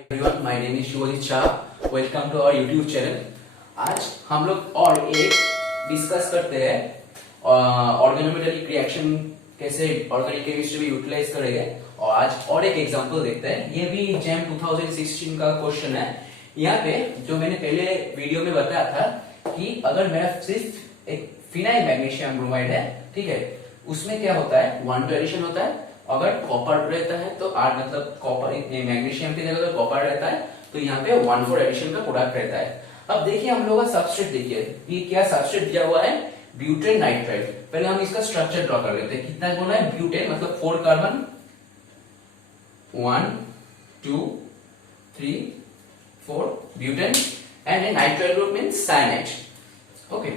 Everyone, my name is Shivjit Shah. Welcome to our YouTube channel. आज हम लोग और एक डिस्कस करते हैं ऑर्गेनोमेटेलिक रिएक्शन कैसे ऑर्गेनिक केमिस्ट्री में यूटिलाइज करेंगे। और आज और एक एग्जांपल देखते हैं। ये भी जैम 2016 का क्वेश्चन है। यहाँ पे जो मैंने पहले वीडियो में बताया था कि अगर मेरा सिर्फ एक फिनाइल मैग्नीशियम ब्रोमाइड है, ठीक है, उसमें क्या होता है, 1 एडिशन होता है। अगर कॉपर रहता है तो R मतलब कॉपर मैग्नीशियम की जगह अगर कॉपर रहता है तो यहाँ पे 1,4 एडिशन का प्रोडक्ट रहता है। अब देखिए हम लोग का सबस्ट्रेट, देखिए ये क्या सबस्ट्रेट दिया हुआ है, ब्यूटेन नाइट्राइड। पहले हम इसका स्ट्रक्चर ड्रॉ कर लेते हैं। कितना बोला है, ब्यूटेन मतलब 4 carbon, 1 2 3 4 butane and A nitrile group means cyanide. Okay,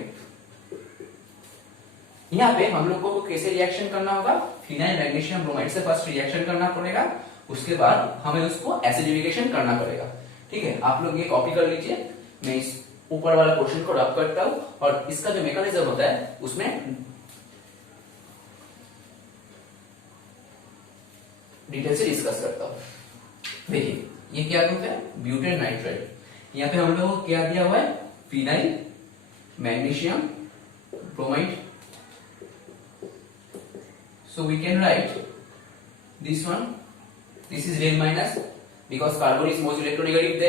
यहाँ पे हम लोग को कैसे रिएक्शन करना होगा, फिनाइल मैग्नीशियम ब्रोमाइड से फर्स्ट रिएक्शन करना पड़ेगा, उसके बाद हमें उसको एसिडिफिकेशन करना पड़ेगा। ठीक है, आप लोग ये कॉपी कर लीजिए। मैं इस ऊपर वाला क्वेश्चन को रब करता हूं और इसका जो मैकेनिज्म होता है उसमें डिटेल से डिस्कस करता हूं। देखिए ये क्या ग्रुप है, ब्यूटेन नाइट्राइड। यहाँ पे हम लोग को क्या दिया हुआ है, phenyl magnesium bromide. So we can write this one. This is Del minus because carbon is more electronegative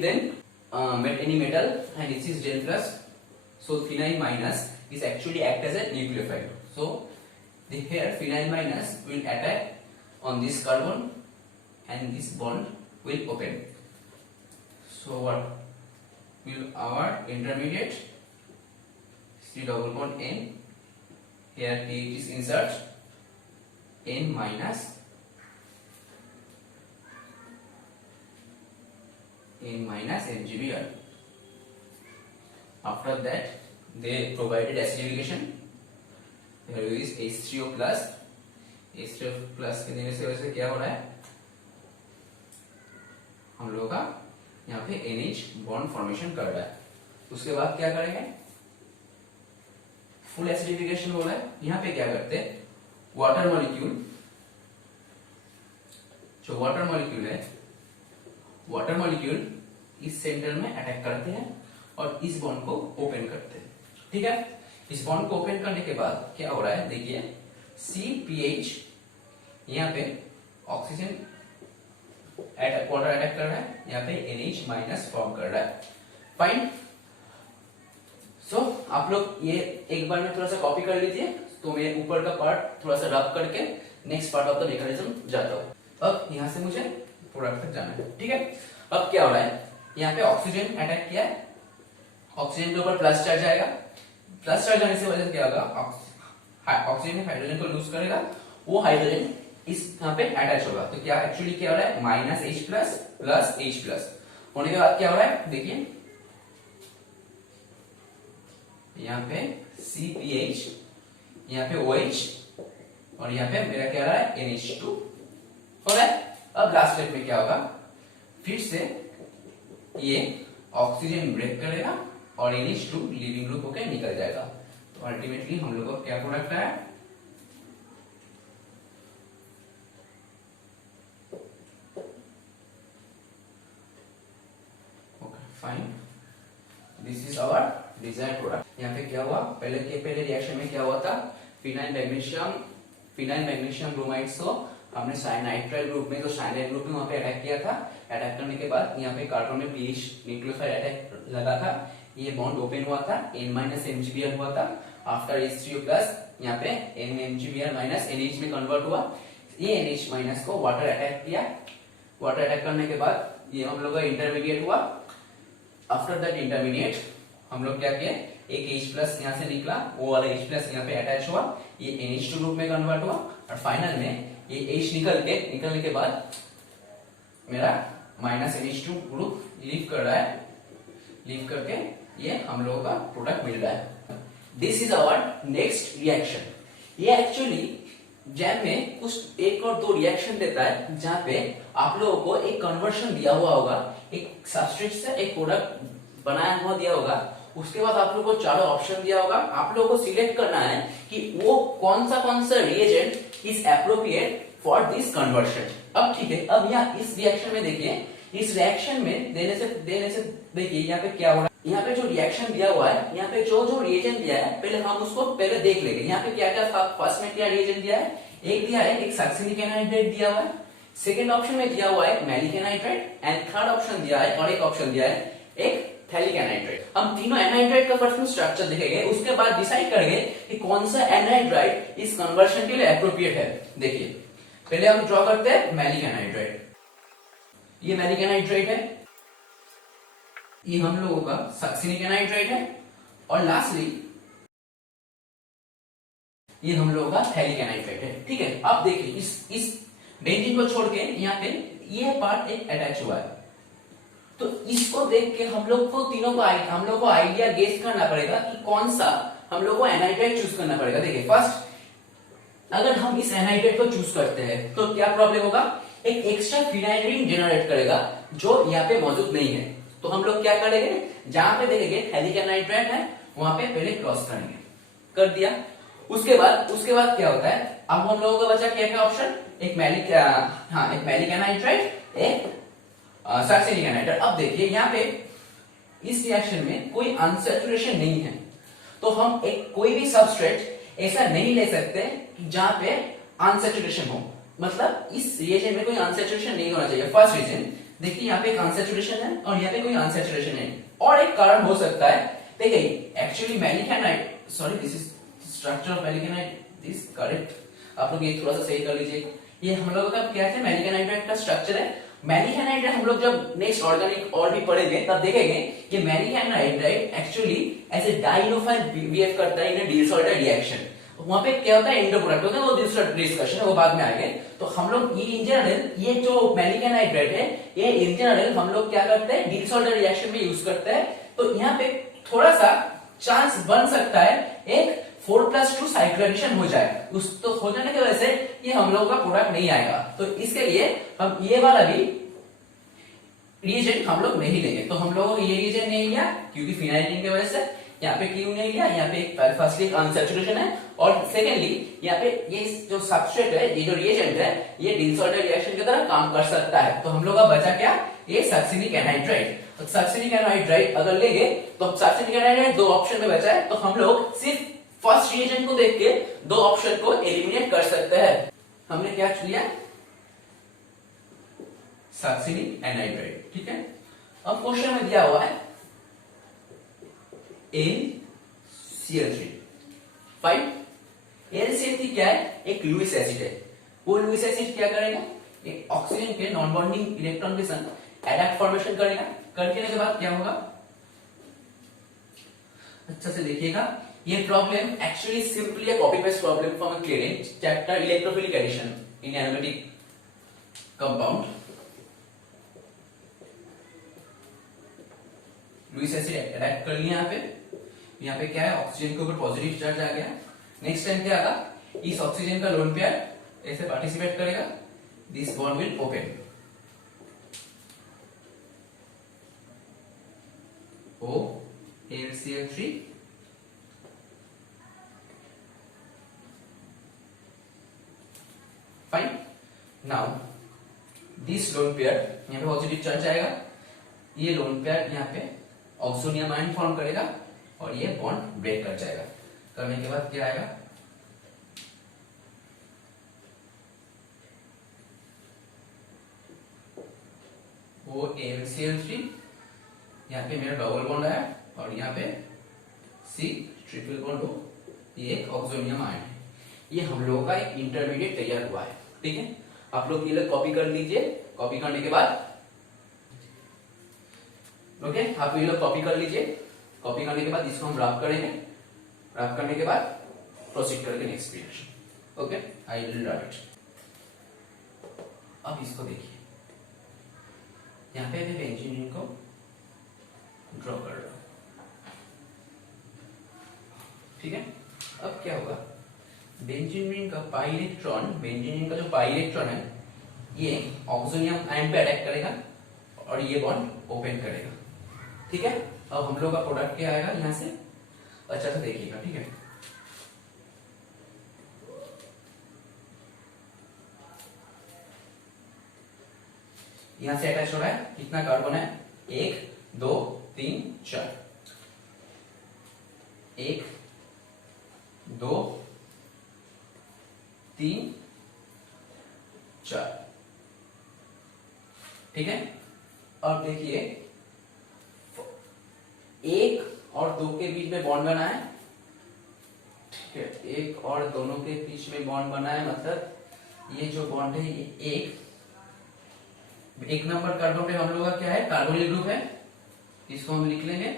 than any metal, and this is Del plus. So phenyl minus is actually act as a nucleophile. So here phenyl minus will attack on this carbon and this bond will open. So what will our intermediate C double bond N. Here T is insert N minus NGBr. After that, they provided acidification. Here is H3O plus. H3O plus के देने से वैसे क्या हो रहा है, हम लोगों का यहाँ पे NH बॉन्ड फॉर्मेशन कर रहा है। उसके बाद क्या करेंगे, फुल एसिडिफिकेशन हो रहा है। यहाँ पे क्या करते हैं, वाटर मॉलिक्यूल, जो वाटर मॉलिक्यूल है, वाटर मॉलिक्यूल इस सेंटर में अटैक करते हैं और इस बॉन्ड को ओपन करते हैं। ठीक है, इस बॉन्ड को ओपन करने के बाद क्या हो रहा है, देखिए CPH यहाँ पे ऑक्सीजन वाटर अटैक कर रहा है, यहाँ पे NH माइनस फॉर्म कर रहा है। फाइन। सो आप लोग ये एक बार में थोड़ा सा कॉपी कर लीजिए। तो मैं ऊपर का पार्ट थोड़ा सा रब करके next part of the mechanism जाता हूँ। अब यहाँ से मुझे प्रोडक्ट तक जाना है। ठीक है, अब क्या हो रहा है, यहाँ पे ऑक्सीजन अटैक किया है, ऑक्सीजन के ऊपर प्लस चार्ज आएगा। प्लस चार्ज आने से वजह से क्या होगा, ऑक्सीजन हाइड्रोजन को लूज करेगा, वो हाइड्रोजन इस यहाँ पे अटैच होगा। तो क्या एक्चुअली क्या हो रहा है, -H plus plus H plus होने के बाद क्या हो रहा है, देखिए यहाँ पे CPH, यहाँ पे OH और यहाँ पे मेरा क्या रहा है, NH2 हो रहा है। अब लास्ट स्टेप में क्या होगा, फिर से ये ऑक्सीजन ब्रेक करेगा और NH2 लीविंग ग्रुप होकर निकल जाएगा। तो अल्टीमेटली हम लोग को क्या प्रोडक्ट है, okay fine, this is our desired product. यहाँ पे क्या हुआ, पहले रिएक्शन में क्या हुआ था, फिनाइल मैग्नीशियम ब्रोमाइड को हमने नाइट्राइल ग्रुप में, जो साइनाइड ग्रुप में वहां पे अटैक किया था। अटैक करने के बाद यहाँ पे कार्बन में पीएच न्यूक्लियोफाइल अटैक लगा था, ये बॉन्ड ओपन हुआ था, N MgBr हुआ था। आफ्टर H3O प्लस यहाँ पे N MgBr माइनस NH में कन्वर्ट हुआ। ये NH माइनस को वाटर अटैक किया। वाटर अटैक करने के बाद ये हम लोग का इंटरमीडिएट हुआ। आफ्टर दैट इंटरमीडिएट हम लोग क्या किए, एक H प्लस यहाँ से निकला, वो वाला H प्लस यहाँ पे अटैच हुआ, ये NH2 ग्रुप में कन्वर्ट हुआ और फाइनल में ये H निकलने के बाद मेरा -NH2 ग्रुप लीव कर रहा है, लीव करके ये हम लोगों का प्रोडक्ट मिल रहा है। This is our next reaction. ये एक्चुअली जैम में कुछ एक और दो रिएक्शन देता है जहां पे आप लोगों को एक कन्वर्शन दिया हुआ होगा, एक सबस्ट्रेट से एक प्रोडक्ट बनाया हुआ दिया होगा। उसके बाद आप लोगों को चारों ऑप्शन दिया होगा, आप लोगों को सिलेक्ट करना है कि वो कौन सा reagent is appropriate for this conversion. अब ठीक है, अब यहाँ इस रिएक्शन में देखिए, इस रिएक्शन में देने से देखिए यहाँ पे क्या हो रहा है। यहाँ पे जो रिएक्शन दिया हुआ है, यहाँ पे जो रिएजेंट दिया है, पहले हम उसको पहले देख लेंगे। यहाँ पे क्या क्या फर्स्ट में क्या रिएजेंट दिया है, एक दिया है एक सक्सिनिक एनहाइड्रेट दिया हुआ है, सेकंड ऑप्शन में दिया हुआ है maleic anhydride, and third option दिया है और एक ऑप्शन दिया है एक थैलिक एनहाइड्रेट। हम तीनों एनहाइड्रेट का फर्स्ट में स्ट्रक्चर देखेंगे, उसके बाद डिसाइड करेंगे कि कौन सा एनहाइड्राइड इस कन्वर्शन के लिए एप्रोप्रिएट है। देखिए पहले हम ड्रॉ करते हैं मैलिक एनहाइड्राइड। ये मैलिक एनहाइड्राइड है, ये हम लोगों का सक्सिनिक एनहाइड्राइड है, और लास्टली ये हम लोगों का थैलिक एनहाइड्राइड है। ठीक है, अब देखिए इस बेंजीन को छोड़ के यहाँ पे ये पार्ट एक अटैच हुआ है, तो इसको देख के हम लोग को तीनों को हम लोग को आइडिया गेस करना पड़ेगा कि कौन सा हम लोग को एनहाइड्राइड चूज करना पड़ेगा। देखिए फर्स्ट अगर हम इस एनहाइड्राइड को चूज करते हैं तो क्या प्रॉब्लम होगा, एक एक्स्ट्रा फिनाइल रिंग जनरेट करेगा जो यहाँ पे मौजूद नहीं है। तो हम लोग क्या करेंगे, जहां पे देखेंगे थैलिक एनहाइड्राइड है वहां पे पहले क्रॉस करेंगे, कर दिया। उसके बाद क्या होता है, अब हम लोगों का बचा क्या ऑप्शन, एक मैलिक एनहाइड्राइड, एक सक्सिनिक एनहाइड्राइड। अब देखिए यहाँ पे इस रिएक्शन में कोई अनसैचुरेशन नहीं है, तो हम एक कोई भी सबस्ट्रेट ऐसा नहीं ले सकते कि जहां पे अनसैचुरेशन हो, मतलब इस रिएक्शन में कोई अनसैचुरेशन नहीं होना चाहिए। फर्स्ट रीजन देखिए यहाँ पे एक अनसैचुरेशन है और यहाँ पे कोई अनसैचुरेशन है, और एक कारण हो सकता है, देखिए actually maleic anhydride, sorry this is structure of maleic anhydride, this correct, आप लोग ये थोड़ा सा सही कर लीजिए। ये हम लोगों का क्या है, मैलिक एनहाइड्राइड का स्ट्रक्चर है। मैलिक एनहाइड्राइड हम लोग जब नेक्स्ट ऑर्गेनिक और भी पढ़ेंगे तब देखेंगे कि maleic anhydride actually as a dienophile behave करता है इन डिसऑर्डर रिएक्शन। वहां पे क्या होता है, एंडो प्रोडक्ट होता है, वो दूसरा डिस्कशन है, वो बाद में आएंगे। तो हम लोग ये इन जनरल ये जो मैलिक एनहाइड्राइड है, ये इन जनरल हम लोग क्या करते हैं, डिसऑर्डर रिएक्शन में यूज करते हैं। तो यहाँ पे थोड़ा सा चांस बन सकता है एक 4+2 साइक्लोएडिशन हो जाए, उस तो हो जाने की वजह से ये हम लोग का प्रोडक्ट नहीं आएगा। तो इसके लिए हम ये वाला भी रिएजेंट हम लोग नहीं लेंगे। तो हम लोगों को ये रिएजेंट नहीं लिया क्योंकि फिनाइल रिंग की वजह से। यहाँ पे क्यों नहीं लिया, यहाँ पे फर्स्टली अनसैचुरेशन है, और सेकेंडली यहाँ पे ये जो सबस्ट्रेट है, ये जो रिएजेंट है, ये डिसऑर्डर रिएक्शन की तरह काम कर सकता है। तो हम लोग का बचा क्या, ये सक्सिनिक एनहाइड्राइड। तो सक्सिनिक एनहाइड्राइड अगर लेंगे तो सक्सिनिक एनहाइड्राइड दो ऑप्शन में बचा है, तो हम लोग सिर्फ फर्स्ट रिएजेंट को देख के दो ऑप्शन को एलिमिनेट कर सकते हैं। हमने क्या लिया, सक्सिनिक एनहाइड्राइड। ठीक है, अब क्वेश्चन में दिया हुआ है NCl3 5। NCl3 क्या है, एक लुईस एसिड है। वो लुईस एसिड क्या करेगा, एक ऑक्सीजन के नॉन बॉन्डिंग इलेक्ट्रॉन के साथ एडैक्ट फॉर्मेशन करेगा। करने के बाद क्या होगा, अच्छा से देखिएगा, ये problem actually simply a copy paste problem from a Clarion chapter electrophilic addition in aromatic compound। Lewis acid attack कर लिया यहाँ पे क्या है, ऑक्सीजन के ऊपर पॉजिटिव चार्ज आ गया। नेक्स्ट टाइम क्या आगा, इस ऑक्सीजन का लोन पेयर ऐसे पार्टिसिपेट करेगा, this bond will open, O AlCl3 fine. Now this lone pair यहाँ पे पॉजिटिव चार्ज आएगा, ये लोन पेयर यहाँ पे ऑक्सोनियम आयन फॉर्म करेगा और ये बॉन्ड ब्रेक कर जाएगा। करने के बाद क्या आएगा, वो AlCl3, यहाँ पे मेरा डबल बॉन्ड आया और यहाँ पे C ट्रिपल बॉन्ड हो, ये एक ऑक्सोनियम आयन है। ये हम लोगों का एक इंटरमीडिएट तैयार हुआ है। ठीक है, आप लोग ये लोग कॉपी कर लीजिए। कॉपी करने के बाद ओके, आप ये लोग कॉपी कर लीजिए। कॉपी करने के बाद इसको हम रैप करेंगे। रैप करने के बाद प्रोसीड करेंगे next reaction. Okay, I will wrap it. अब इसको देखिए, यहाँ पे मैं बेंजीन रिंग को ड्रॉ कर रहा हूं। ठीक है, अब क्या होगा, बेंजीन रिंग का पाई इलेक्ट्रॉन, बेंजीन रिंग का जो पाई इलेक्ट्रॉन है, ये ऑक्सोनियम आयन पे अटैक करेगा और ये बॉन्ड ओपन करेगा। ठीक है, अब हम लोग का प्रोडक्ट क्या आएगा यहां से, अच्छा से देखिएगा। ठीक है, यहां से अटैच हो रहा है, कितना कार्बन है, 1 2 3 4, 1 2 3 4, ठीक है। अब देखिए 1 और 2 के बीच में बॉन्ड बना है, ठीक है, 1 और दोनों के बीच में बॉन्ड बना है, मतलब ये जो बॉन्ड है ये एक नंबर कार्बन पे हम लोग का क्या है, कार्बोनिल ग्रुप है, इसको हम लिख लेंगे,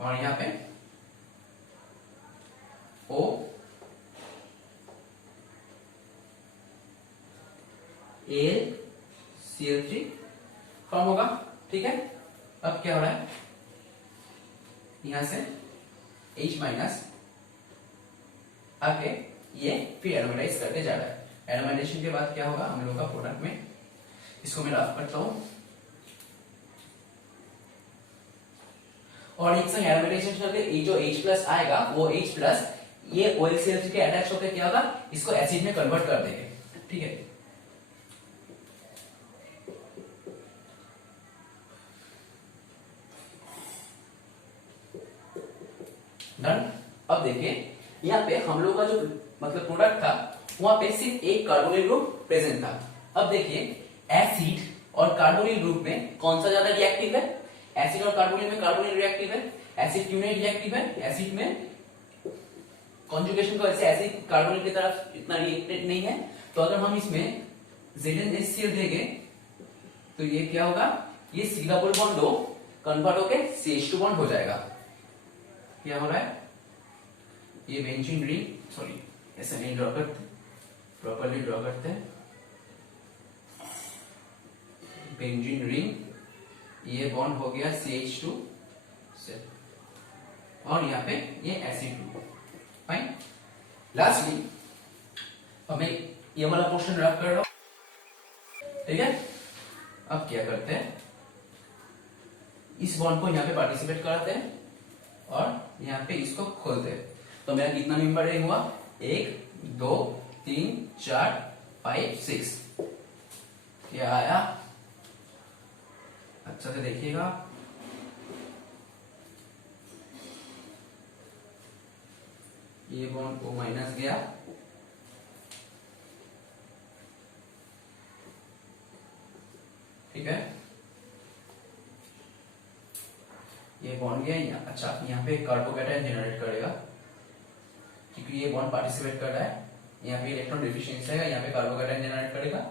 और यहाँ पे O AlCl3 फॉर्म होगा, ठीक है। अब क्या हो रहा है, यहां से H माइनस आके ये फिर एरोमेटाइज करके जा रहा है। एरोमेटाइजेशन के बाद क्या होगा हम लोग का प्रोडक्ट में, इसको मैं रफ करता हूं, और एक संग एरोमेटाइजेशन करके ये जो H प्लस आएगा वो H प्लस ये OLCl3 के अटैच होकर क्या होगा, इसको एसिड में कन्वर्ट कर देंगे, ठीक है। डन। अब देखिए यहाँ पे हम लोग का जो मतलब प्रोडक्ट था वहां पे सिर्फ एक कार्बोनिल ग्रुप प्रेजेंट था। अब देखिए एसिड और कार्बोनिल ग्रुप में कौन सा ज्यादा रिएक्टिव है, एसिड और कार्बोनिल में कार्बोनिल रिएक्टिव है, एसिड क्यों नहीं रिएक्टिव है, एसिड में कॉन्जुगेशन की वजह से एसिड कार्बोनिल की तरफ इतना रिएक्टेड नहीं है, तो अगर हम इसमें ZnHCl देंगे तो ये क्या होगा, ये C डबल बॉन्ड दो कन्वर्ट होके CH2 बॉन्ड हो जाएगा। क्या हो रहा है, ये बेंजीन रिंग, सॉरी ऐसे नहीं ड्रॉ करते, प्रॉपर्ली ड्रॉ करते हैं, बेंजीन रिंग, ये बॉन्ड हो गया CH2 से, और यहाँ पे ये Ac2, फाइन। लास्टली अब मैं ये वाला पोर्शन रफ कर रहा हूं, ठीक है। अब क्या करते हैं, इस बॉन्ड को यहाँ पे पार्टिसिपेट कराते हैं और यहाँ पे इसको खोलते हैं, तो मेरा कितना मेंबर रिंग हुआ, 1 2 3 4 5 6, क्या आया, अच्छा से देखिएगा, ये बॉन्ड O माइनस गया, ठीक है, ये बॉन्ड गया यहाँ, अच्छा यहाँ पे कार्बोकैटायन जनरेट करेगा क्योंकि ये बॉन्ड पार्टिसिपेट कर रहा है, यहाँ पे इलेक्ट्रॉन डिफिशिएंसी है, यहाँ पे कार्बोकैटायन जनरेट करेगा,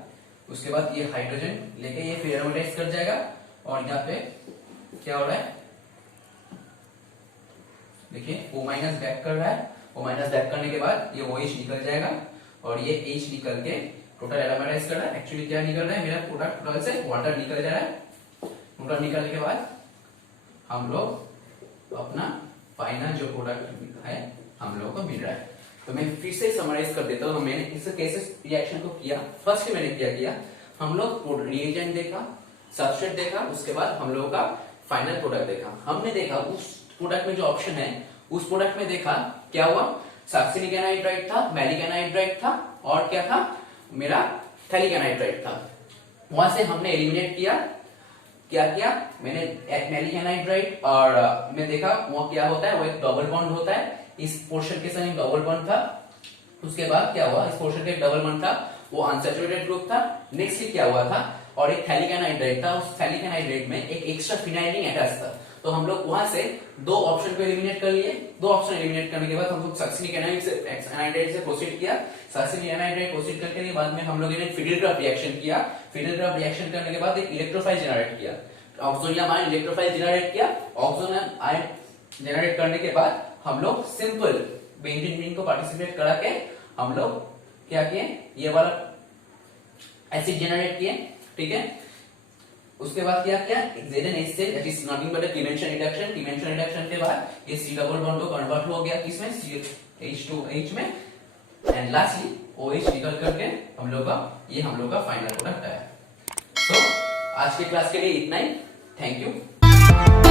उसके बाद ये हाइड्रोजन लेके ये फिर एरोमेटाइज कर जाएगा, और यहाँ पे क्या हो रहा है, देखिए O माइनस बैक कर रहा है, O माइनस बैक करने के बाद ये OH निकल जाएगा, और ये H निकल के टोटल एरोमेटाइज कर रहा है, एक्चुअली क्या निकल रहा है, मेरा प्रोडक्ट टोटल से वाटर निकल जा रहा है, वाटर निकलने के बाद हम लोग अपना फाइनल जो प्रोडक्ट है हम लोग को मिल रहा है। तो मैं फिर से समराइज कर देता हूँ, मैंने इस कैसे रिएक्शन को किया। फर्स्ट मैंने क्या किया, हम लोग रिएजेंट देखा, सबस्ट्रेट देखा, उसके बाद हम लोगों का फाइनल प्रोडक्ट देखा। हमने देखा उस प्रोडक्ट में जो ऑप्शन है उस प्रोडक्ट में देखा क्या हुआ, सक्सिनिक एनहाइड्राइड था, मैलिक एनहाइड्राइड था, और क्या था मेरा थैलिक एनहाइड्राइड था। वहां से हमने एलिमिनेट किया, क्या किया मैंने मैलिक एनहाइड्राइड, और मैं देखा वो क्या होता है, वो एक डबल बॉन्ड होता है, इस पोर्शन के साथ एक डबल बॉन्ड था। उसके बाद क्या हुआ, इस पोर्शन का एक डबल बॉन्ड था, वो अनसैचुरेटेड ग्रुप था। नेक्स्ट क्या हुआ था, और एक थैलिक एनहाइड्राइड था, उस थैलिक एनहाइड्राइड में एक एक्स्ट्रा फिनाइल रिंग अटैच था। तो हम लोग वहां से दो ऑप्शन को एलिमिनेट कर लिए। दो ऑप्शन एलिमिनेट करने के बाद हम लोग सक्सिनिक एनहाइड्राइड से प्रोसीड किया। सक्सिनिक एनहाइड्राइड प्रोसीड करने के बाद में हम लोग ने फिडेलग्राफ रिएक्शन किया। फिडेलग्राफ रिएक्शन करने के बाद एक इलेक्ट्रोफाइल जनरेट किया, ऑक्सोनियम आयन इलेक्ट्रोफाइल जनरेट किया। ऑक्सोनियम आयन जनरेट करने के बाद हम लोग सिंपल बेंजीन रिंग को पार्टिसिपेट करा के हम लोग क्या किए, ये वाला एसिड जनरेट किए, ठीक है। उसके बाद क्या किया, ZnHCl that is nothing but a dimension reduction. Dimension reduction के बाद ये C डबल बॉन्ड को कन्वर्ट हो गया किसमें, CH2H में, एंड लास्टली OH निकल करके हम लोग का फाइनल प्रोडक्ट आया। तो आज के क्लास के लिए इतना ही, थैंक यू।